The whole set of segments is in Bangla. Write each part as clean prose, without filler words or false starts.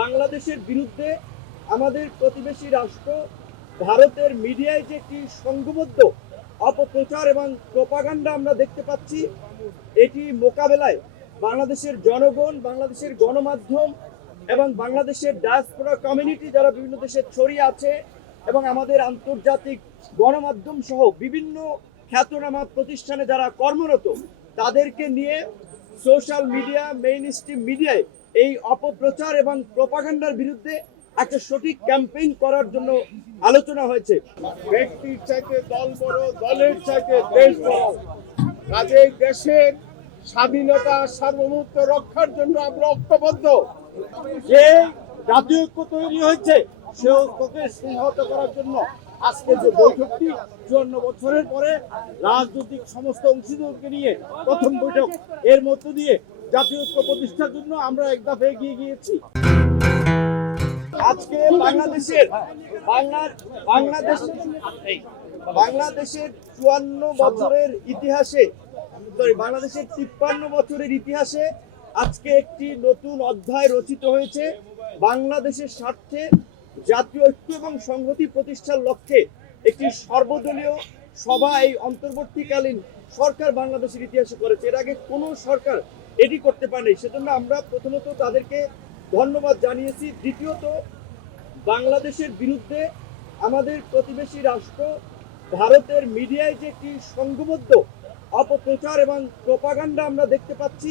বাংলাদেশের বিরুদ্ধে আমাদের প্রতিবেশী রাষ্ট্র ভারতের মিডিয়ায় যে একটি সংঘবদ্ধ অপপ্রচার এবং প্রোপাগান্ডা আমরা দেখতে পাচ্ছি, এটি মোকাবেলায় বাংলাদেশের জনগণ, বাংলাদেশের গণমাধ্যম এবং বাংলাদেশের ডায়াসপোরা কমিউনিটি যারা বিভিন্ন দেশে ছড়িয়ে আছে এবং আমাদের আন্তর্জাতিক গণমাধ্যম সহ বিভিন্ন খ্যাতনামা প্রতিষ্ঠানে যারা কর্মরত, তাদেরকে নিয়ে সোশ্যাল মিডিয়া, মেইন স্ট্রিম মিডিয়ায় এই অপপ্রচার এবং প্রোপাগান্ডার বিরুদ্ধে একটা সঠিক ক্যাম্পেইন করার জন্য আলোচনা হয়েছে। ব্যক্তির চাইতে দল বড়, দলের চাইতে দেশ বড়। কাজেই দেশের স্বাধীনতা সার্বভৌমত্ব রক্ষার জন্য আমরা ঐক্যবদ্ধ। যে জাতীয় ঐক্য তৈরি হয়েছে সে ঐক্যকে সংহত করার জন্য আজকে যে বৈঠকটি 54 বছরের পরে রাজনৈতিক সমস্ত অংশীদারকে নিয়ে প্রথম বৈঠক, এর মধ্য দিয়ে জাতীয় ঐক্য প্রতিষ্ঠার জন্য আমরা এক ধাপে এগিয়ে গিয়েছি। আজকে বাংলাদেশের 54 বছরের ইতিহাসে, বাংলাদেশের 53 বছরের ইতিহাসে আজকে একটি নতুন অধ্যায় রচিত হয়েছে। বাংলাদেশের স্বার্থে জাতীয় ঐক্য এবং সংহতি প্রতিষ্ঠার লক্ষ্যে একটি সর্বদলীয় সভা এই অন্তর্বর্তীকালীন সরকার বাংলাদেশের ইতিহাসে করেছে। এর আগে কোনো সরকার এটি করতে পারেনি। সেজন্য আমরা প্রথমত তাদেরকে ধন্যবাদ জানিয়েছি। দ্বিতীয়ত, বাংলাদেশের বিরুদ্ধে আমাদের প্রতিবেশী রাষ্ট্র ভারতের মিডিয়ায় যে একটি সংঘবদ্ধ অপপ্রচার এবং প্রোপাগান্ডা আমরা দেখতে পাচ্ছি,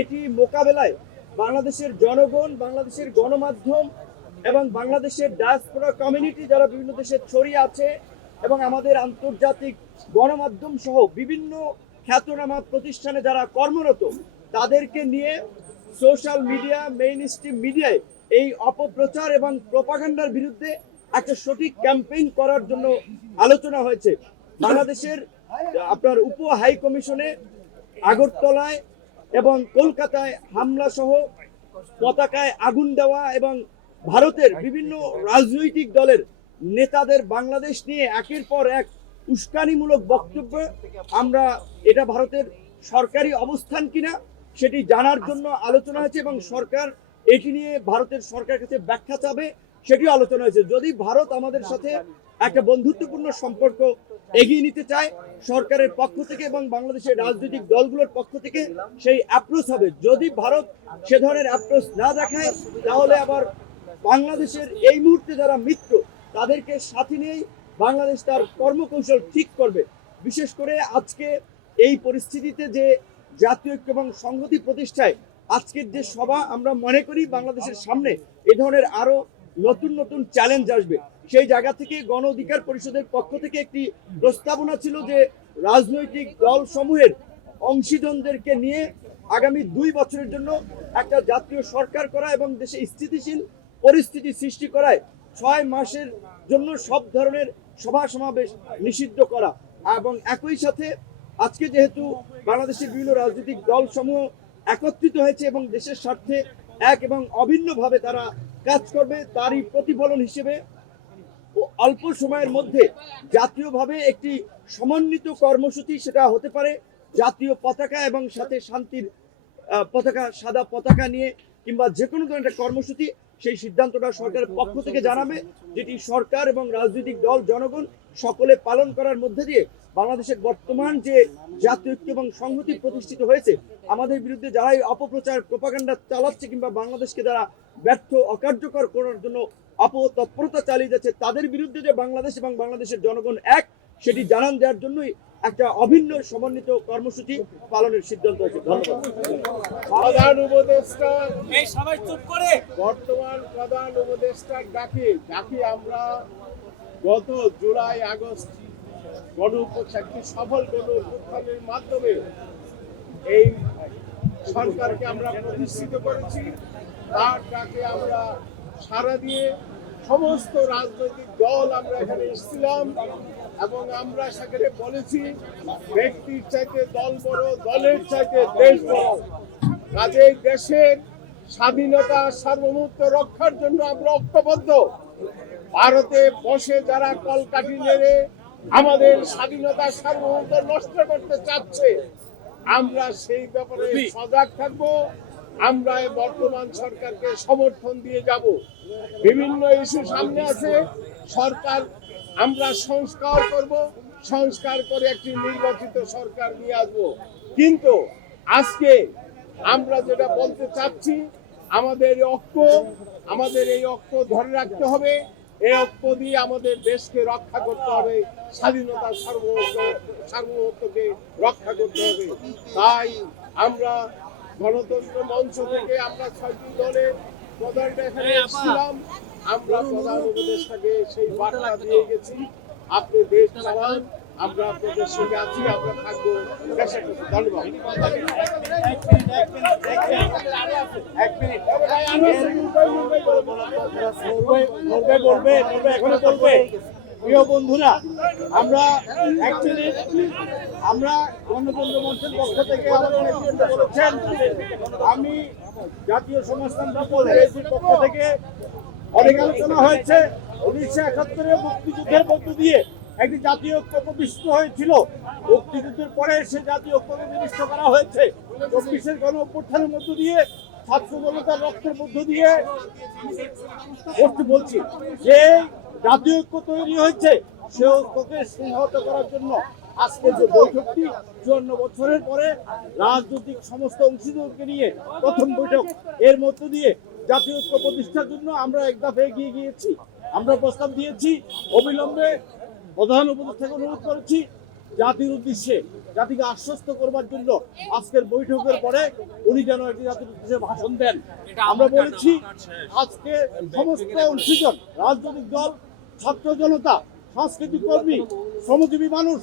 এটি মোকাবেলায় বাংলাদেশের জনগণ, বাংলাদেশের গণমাধ্যম এবং বাংলাদেশের ডায়াসপোরা কমিউনিটি যারা বিভিন্ন দেশে ছড়িয়ে আছে এবং আমাদের আন্তর্জাতিক গণমাধ্যম সহ বিভিন্ন খ্যাতনামা প্রতিষ্ঠানে যারা কর্মরত, তাদেরকে নিয়ে সোশ্যাল মিডিয়া, মেইন স্ট্রিম মিডিয়ায় এই অপপ্রচার এবং প্রোপাগান্ডার বিরুদ্ধে একটা সঠিক ক্যাম্পেইন করার জন্য আলোচনা হয়েছে। বাংলাদেশের আপনার উপ হাই কমিশনে আগরতলায় এবং কলকাতায় হামলা সহ পতাকায় আগুন দেওয়া এবং ভারতের বিভিন্ন রাজনৈতিক দলের নেতাদের বাংলাদেশ নিয়ে একের পর এক উস্কানিমূলক বক্তব্য, আমরা এটা ভারতের সরকারি অবস্থান কিনা সেটি জানার জন্য আলোচনা হয়েছে এবং সরকার এটি নিয়ে ভারতের সরকারের কাছে ব্যাখ্যা চাবে, সেটিও আলোচনা হয়েছে। যদি ভারত আমাদের সাথে একটা বন্ধুত্বপূর্ণ সম্পর্ক এগিয়ে নিতে চায় সরকারের পক্ষ থেকে এবং বাংলাদেশের রাজনৈতিক দলগুলোর পক্ষ থেকে সেই অ্যাপ্রোচ হবে। যদি ভারত সে ধরনের অ্যাপ্রোচ না দেখায়, তাহলে আবার বাংলাদেশের এই মুহূর্তে যারা মিত্র তাদেরকে সাথে নিয়েই বাংলাদেশ তার কর্মকৌশল ঠিক করবে। বিশেষ করে আজকে এই পরিস্থিতিতে যে জাতীয় ঐক্য এবং সংহতি প্রতিষ্ঠায় আজকের যে সভা, আমরা মনে করি বাংলাদেশের সামনে এ ধরনের আরো নতুন নতুন চ্যালেঞ্জ আসবে। সেই জায়গা থেকে গণ অধিকার পরিষদের পক্ষ থেকে একটি প্রস্তাবনা ছিল যে রাজনৈতিক দল সমূহের অংশীদারদেরকে নিয়ে আগামী 2 বছরের জন্য একটা জাতীয় সরকার করা এবং দেশে স্থিতিশীল পরিস্থিতি সৃষ্টি করায় 6 মাসের জন্য সব ধরনের সভা সমাবেশ নিষিদ্ধ করা। এবং একই সাথে আজকে যেহেতু বাংলাদেশের বিভিন্ন রাজনৈতিক দল সমূহ একত্রিত হয়েছে এবং দেশের স্বার্থে এক এবং অভিন্নভাবে তারা কাজ করবে, তারই প্রতিফলন হিসেবে অল্প সময়ের মধ্যে জাতীয়ভাবে একটি সমন্বিত কর্মসূচি, সেটা হতে পারে জাতীয় পতাকা এবং সাথে শান্তির পতাকা, সাদা পতাকা নিয়ে কিংবা যে কোনো ধরনের কর্মসূচি, সেই সিদ্ধান্তটা সরকারের পক্ষ থেকে জানাবে, যেটি সরকার এবং রাজনৈতিক দল, জনগণ সকলে পালন করার মধ্যে দিয়ে বাংলাদেশের বর্তমান যে জাতীয় ঐক্য এবং সংহতি প্রতিষ্ঠিত হয়েছে, আমাদের বিরুদ্ধে যারা এই অপপ্রচার প্রোপাগান্ডা চালাচ্ছে কিংবা বাংলাদেশকে যারা ব্যর্থ অকার্যকর করার জন্য অপতৎপরতা চালিয়ে যাচ্ছে, তাদের বিরুদ্ধে যে বাংলাদেশ এবং বাংলাদেশের জনগণ এক, সেটি জানান দেওয়ার জন্যই একটা অভিন্ন সমন্বিত কর্মসূচি পালনের সিদ্ধান্ত হয়েছে। ধন্যবাদ। প্রধান উপদেষ্টা, বর্তমান প্রধান উপদেষ্টার ডাকি আমরা গত জুলাই আগস্ট একটি সফল গণঅভ্যুত্থানের মাধ্যমে এই সরকারকে আমরা প্রতিষ্ঠিত করেছি। তার ডাকে আমরা সাড়া দিয়ে সমস্ত রাজনৈতিক দল আমরা এখানে এসেছিলাম এবং আমরা সেখানে বলেছি, ব্যক্তির চাইতে দল বড়, দলের চাইতে দেশ বড়। কাজেই দেশের স্বাধীনতা সার্বভৌমত্ব রক্ষার জন্য আমরা ঐক্যবদ্ধ। ভারতে বসে যারা কলকাঠি নেড়ে আমাদের স্বাধীনতা সার্বভৌমত্ব নষ্ট করতে চাচ্ছে, আমরা সেই ব্যাপারে সজাগ থাকবো আমরা এই বর্তমান সরকারকে সমর্থন দিয়ে যাব। বিভিন্ন ইস্যু সামনে আছে, সরকার আমরা সংস্কার করব, সংস্কার করে একটি নির্বাচিত সরকার নিয়ে আসবো। কিন্তু আজকে আমরা যেটা বলতে চাচ্ছি, আমাদের এই ঐক্য ধরে রাখতে হবে। এই ঐক্য দিয়ে আমাদের দেশকে রক্ষা করতে হবে, স্বাধীনতার সার্বভৌমত্বকে রক্ষা করতে হবে। তাই আমরা গণতন্ত্র মঞ্চ থেকে আমরা 6টি দলের প্রধানরা এখানে এসেছিলাম। আমরা প্রধান উপদেষ্টাকে সেই বার্তা দিয়ে গেছি, আপনি দেশ চালান, আমরা আপনাদের সঙ্গে আছি, আমরা থাকবো দেশের কাছে। ধন্যবাদ। প্রিয় বন্ধুরা, আমরা গণতন্ত্র মঞ্চের পক্ষ থেকে বলেছেন, আমি জাতীয় সমাজতান্ত্রিক দলের পক্ষ থেকে অনেক আলোচনা হয়েছে। 1971 মুক্তিযুদ্ধের মধ্য দিয়ে একটি জাতীয় ঐক্য প্রতিষ্ঠিত হয়েছিল। মুক্তিযুদ্ধের পরে সে জাতীয় ঐক্যকে বিনষ্ট করা হয়েছে। 24-এর গণ অভ্যুত্থানের মধ্য দিয়ে, ছাত্র জনতার রক্তের মধ্য দিয়ে বলছি যে জাতীয় ঐক্য তৈরি হয়েছে, সে ঐক্যকে সংহত করার জন্য আজকে যে বৈঠকটি 54 বছরের পরে রাজনৈতিক সমস্ত অংশীদারকে নিয়ে প্রথম বৈঠক, এর মধ্য দিয়ে জাতীয় ঐক্য প্রতিষ্ঠার জন্য আমরা এক ধাপ এগিয়ে গিয়েছি। আমরা প্রস্তাব দিয়েছি, অবিলম্বে প্রধান উপদেষ্টাকে অনুরোধ করেছি জাতির উদ্দেশ্যে, জাতিকে আশ্বস্ত করবার জন্য আজকের বৈঠকের পরে উনি যেন একটি জাতির উদ্দেশ্যে ভাষণ দেন। আমরা বলেছি আজকে সমস্ত অংশীজন, রাজনৈতিক দল, ছাত্র জনতা, সাংস্কৃতিক কর্মী, শ্রমজীবী মানুষ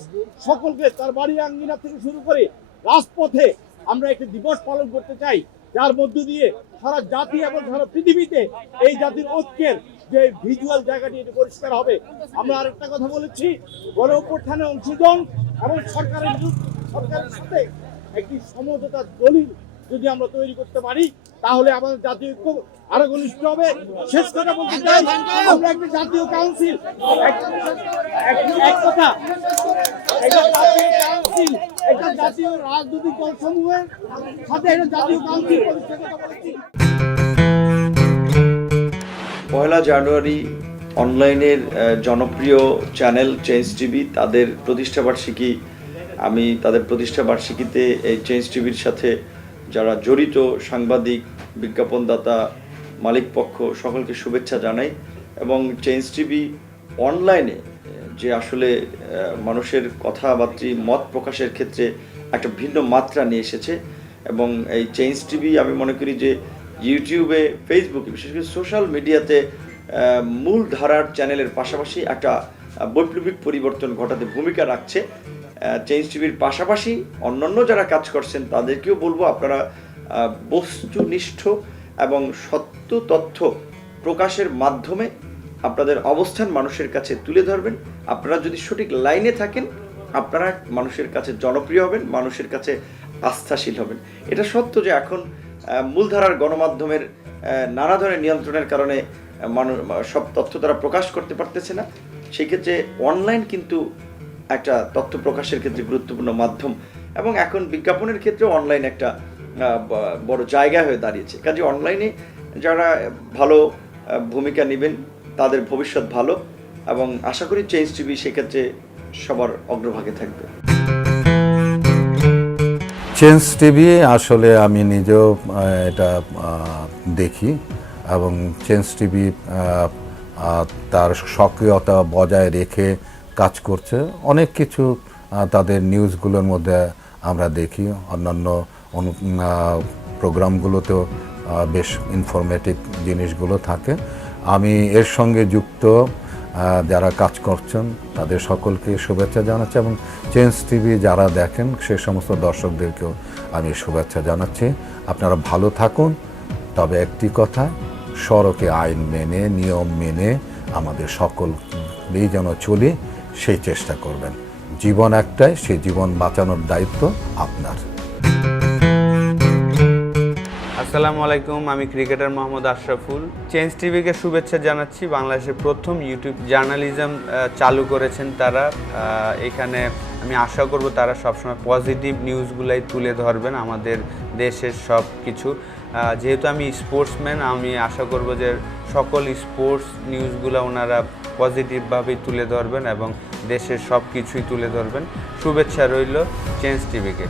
সকলকে তার বাড়ি আঙ্গিনা থেকে শুরু করে রাজপথে আমরা একটি দিবস পালন করতে চাই, যার মধ্য দিয়ে সারা জাতি এবং সারা পৃথিবীতে এই জাতির ঐক্যের যে ভিজুয়াল জায়গাটি এটি পরিষ্কার হবে। আমরা আরেকটা কথা বলেছি, গণ অভ্যুত্থানে অংশগ্রহণ এবং সরকারের সাথে একটি সমঝোতার দলিল যদি আমরা তৈরি করতে পারি, তাহলে আমাদের জাতীয় ঐক্য আরো ঘনিষ্ঠ হবে। শেষ কথা বলতে চাই, আমরা একটি জাতীয় কাউন্সিল, একটা জাতীয় রাজনৈতিক দল সমূহের সাথে একটা জাতীয় কাউন্সিল প্রতিষ্ঠার কথা বলেছি। 1 জানুয়ারি অনলাইনের জনপ্রিয় চ্যানেল চেঞ্জ টিভি তাদের প্রতিষ্ঠাবার্ষিকী, আমি তাদের প্রতিষ্ঠাবার্ষিকীতে এই চেঞ্জ টিভির সাথে যারা জড়িত সাংবাদিক, বিজ্ঞাপনদাতা, মালিকপক্ষ সকলকে শুভেচ্ছা জানাই। এবং চেঞ্জ টিভি অনলাইনে যে আসলে মানুষের কথাবার্তা, মত প্রকাশের ক্ষেত্রে একটা ভিন্ন মাত্রা নিয়ে এসেছে। এবং এই চেঞ্জ টিভি আমি মনে করি যে ইউটিউবে, ফেসবুকে, বিশেষ করে সোশ্যাল মিডিয়াতে মূল ধারার চ্যানেলের পাশাপাশি একটা বৈপ্লবিক পরিবর্তন ঘটাতে ভূমিকা রাখছে। চেঞ্জ টিভির পাশাপাশি অন্যান্য যারা কাজ করছেন তাদেরকেও বলবো, আপনারা বস্তুনিষ্ঠ এবং সত্য তথ্য প্রকাশের মাধ্যমে আপনাদের অবস্থান মানুষের কাছে তুলে ধরবেন। আপনারা যদি সঠিক লাইনে থাকেন, আপনারা মানুষের কাছে জনপ্রিয় হবেন, মানুষের কাছে আস্থাশীল হবেন। এটা সত্য যে এখন মূলধারার গণমাধ্যমের নানা ধরনের নিয়ন্ত্রণের কারণে সব তথ্য তারা প্রকাশ করতে পারতেছে না। সেই ক্ষেত্রে অনলাইন কিন্তু একটা তথ্য প্রকাশের ক্ষেত্রে গুরুত্বপূর্ণ মাধ্যম, এবং এখন বিজ্ঞাপনের ক্ষেত্রে অনলাইন একটা বড় জায়গা হয়ে দাঁড়িয়েছে। কাজে অনলাইনে যারা ভালো ভূমিকা নেবেন তাদের ভবিষ্যৎ ভালো, এবং আশা করি চেঞ্জ টিভি সেক্ষেত্রে সবার অগ্রভাগে থাকবে। চেঞ্জ টিভি আসলে আমি নিজেও এটা দেখি, এবং চেঞ্জ টিভি তার সক্রিয়তা বজায় রেখে কাজ করছে। অনেক কিছু তাদের নিউজগুলোর মধ্যে আমরা দেখি, অন্যান্য প্রোগ্রামগুলোতেও বেশ ইনফরমেটিভ জিনিসগুলো থাকে। আমি এর সঙ্গে যুক্ত যারা কাজ করছেন তাদের সকলকে শুভেচ্ছা জানাচ্ছি, এবং চেঞ্জ টিভি যারা দেখেন সে সমস্ত দর্শকদেরকেও আমি শুভেচ্ছা জানাচ্ছি। আপনারা ভালো থাকুন, তবে একটি কথা, সড়কে আইন মেনে, নিয়ম মেনে আমাদের সকলেই যেন চলি সেই চেষ্টা করবেন। জীবন একটাই, সেই জীবন বাঁচানোর দায়িত্ব আপনার। আসসালামু আলাইকুম, আমি ক্রিকেটার মোহাম্মদ আশরাফুল। চেঞ্জ টিভিকে শুভেচ্ছা জানাচ্ছি। বাংলাদেশের প্রথম ইউটিউব জার্নালিজম চালু করেছেন তারা। এখানে আমি আশা করব তারা সবসময় পজিটিভ নিউজগুলাই তুলে ধরবেন, আমাদের দেশের সব কিছু। যেহেতু আমি স্পোর্টসম্যান, আমি আশা করব যে সকল স্পোর্টস নিউজগুলো ওনারা পজিটিভভাবেই তুলে ধরবেন এবং দেশের সব কিছুই তুলে ধরবেন। শুভেচ্ছা রইল চেঞ্জ টিভিকে।